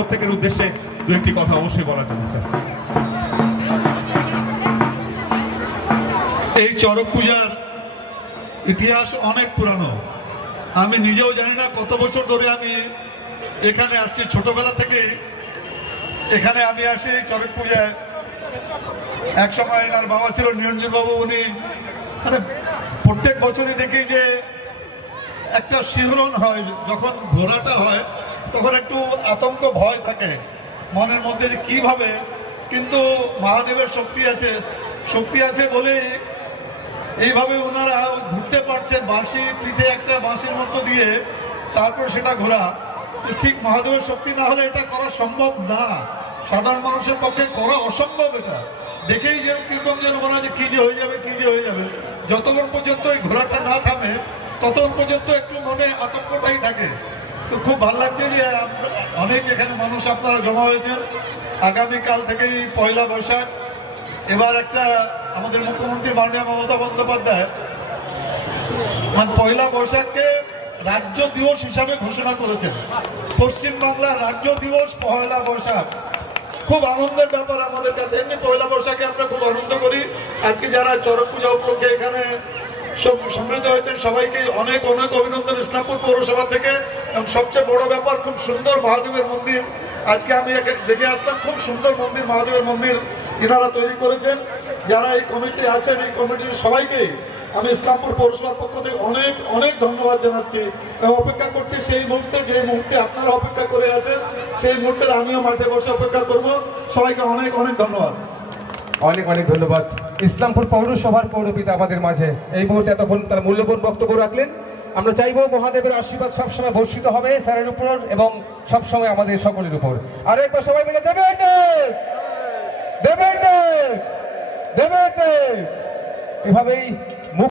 প্রত্যেকের উদ্দেশ্যে দু একটি কথা অবশ্যই বলার জন্য, স্যার। এই চড়ক পূজার ইতিহাস অনেক পুরানো। আমি নিজেও জানি না কত বছর ধরে আমি এখানে আসছি। ছোটবেলা থেকে এখানে আমি আসি চড়ক পূজায়। এক সময় এনার বাবা ছিল নিরঞ্জন বাবু, উনি মানে প্রত্যেক বছরই দেখি যে একটা শিহরণ হয়, যখন ঘোড়াটা হয় তখন একটু আতঙ্ক, ভয় থাকে মনের মধ্যে যে কীভাবে কিন্তু মহাদেবের শক্তি আছে শক্তি আছে বলেই এইভাবে ওনারা ঘুরতে পারছেন, বাঁশি পিঠে একটা বাঁশির মতো দিয়ে তারপর সেটা ঘোরা। ঠিক মহাদেবের শক্তি না হলে এটা করা সম্ভব না। সাধারণ মানুষের পক্ষে করা অসম্ভব এটা। দেখেই যে কীরকম যেন হয় যে কি যে হয়ে যাবে, কি যে হয়ে যাবে। যতক্ষণ পর্যন্ত এই ঘোরাটা না থামে, ততক্ষণ পর্যন্ত একটু মনে আতঙ্কটাই থাকে। তো খুব ভালো লাগছে যে অনেক এখানে মানুষ আপনারা জমা হয়েছেন। আগামীকাল থেকেই পয়লা বৈশাখ। এবার একটা আমাদের মুখ্যমন্ত্রী মাননীয় মমতা বন্দ্যোপাধ্যায় মানে পয়লা বৈশাখকে রাজ্য দিবস হিসাবে ঘোষণা করেছেন। পশ্চিমবাংলা রাজ্য দিবস পয়লা বৈশাখ। খুব আনন্দের ব্যাপার আমাদের কাছে। এমনি পয়লা বৈশাখে আমরা খুব আনন্দ করি। আজকে যারা চড়ক পূজা উপলক্ষে এখানে সম্মিলিত হয়েছেন। সবাইকে অনেক অনেক অভিনন্দন ইসলামপুর পৌরসভা থেকে। এবং সবচেয়ে বড় ব্যাপার, খুব সুন্দর মহাদেবের মন্দির। আজকে আমি দেখে আসতাম খুব সুন্দর মন্দির, মহাদেবের মন্দির এনারা তৈরি করেছেন। যারা এই কমিটি আছেন, এই কমিটির সবাইকে আমি ইসলামপুর পৌরসভার পক্ষ থেকে অনেক অনেক ধন্যবাদ জানাচ্ছি। এবং অপেক্ষা করছি সেই মুহূর্তে যে মুহূর্তে আপনারা অপেক্ষা করে আছেন, সেই মুহূর্তে আমিও মাঠে বসে অপেক্ষা করব। সবাইকে অনেক অনেক ধন্যবাদ। অনেক অনেক ধন্যবাদ। ইসলামপুর পৌরসভার পৌরপিতা আমাদের মাঝে। এই মুহূর্তে এতক্ষণ তারা মূল্যবান বক্তব্য রাখলেন। আমরা চাইব মহাদেবের আশীর্বাদ সবসময় বর্ষিত হবে স্যারের উপর এবং সবসময় আমাদের সকলের উপর। আর একবার সবাই মিলে দেবে দেবে দেবে এভাবেই মুখ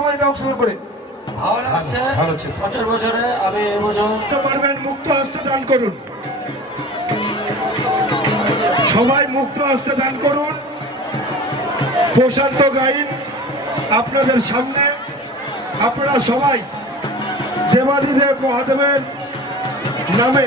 সমাধিতে অংশগ্রহণ করে। ভালো লাগছে। পঁচিশ বছরে আমি এবছর পারবেন মুক্ত হস্তে দান করুন। সবাই মুক্ত হস্তে দান করুন। প্রশান্ত গাইন আপনাদের সামনে। আপনারা সবাই দেবাদিদেব মহাদেবের নামে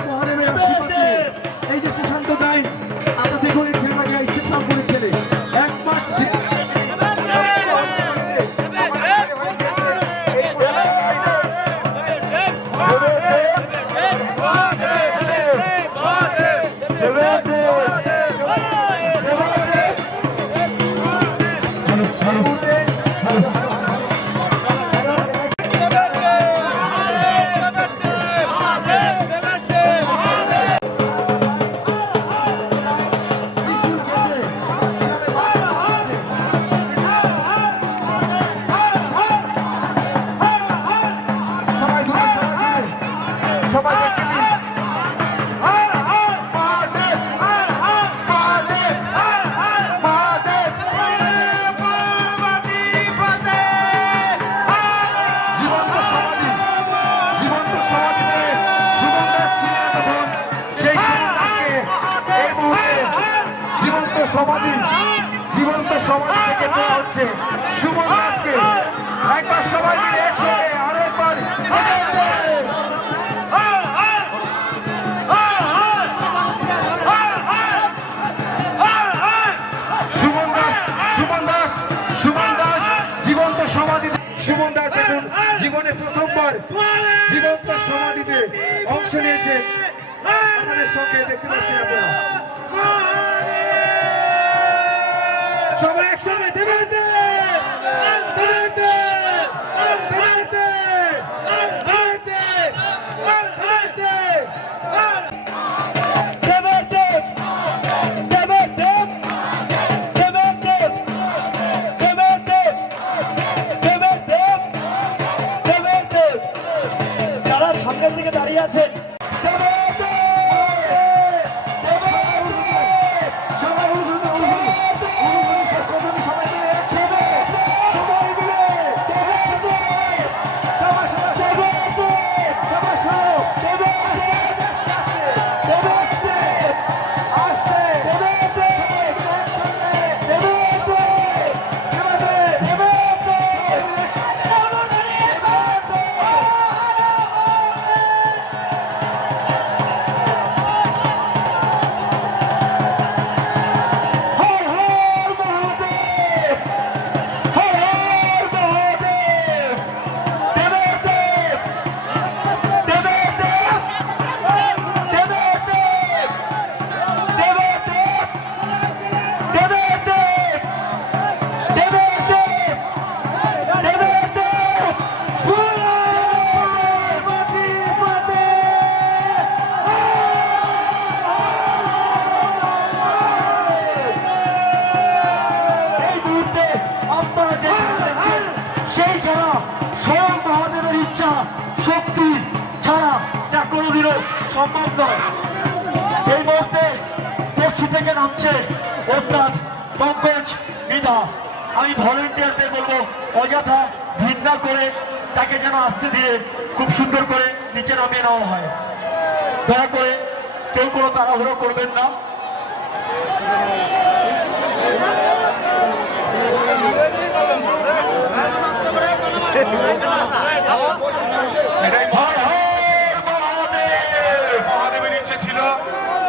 জীবন্ত সমাধি জীবন্ত সমাধি থেকে হচ্ছে। সুমন দাসকে একবার সবাই সুমন দাস সুমন দাস সুমন দাস সমাধিতে সুমন দেখুন, জীবনে প্রথমবার জীবন্ত সমাধিতে অংশ নিয়েছে। আমাদের সঙ্গে দেখতে আপনারা। থেকে নামছে ওস্তাদ পঙ্কজ মিদা আমি ভলেন্টিয়ারদের বলব, অযথা ভিন্না করে তাকে যেন আস্তে দিয়ে খুব সুন্দর করে নিচে নামিয়ে নেওয়া হয়। দয়া করে কেউ কোনো তাড়াহুড়ো করবেন না।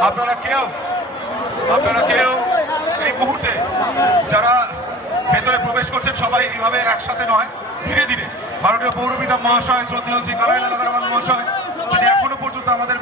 আপনারা কেউ আপনারা কেউ এই মুহূর্তে যারা ভেতরে প্রবেশ করছেন, সবাই এইভাবে একসাথে নয়, ধীরে ধীরে। ভারতীয় পৌরবিধা মহাশয় শ্রদ্ধেয় শ্রী কালাইল মহাশয় এখনও পর্যন্ত আমাদের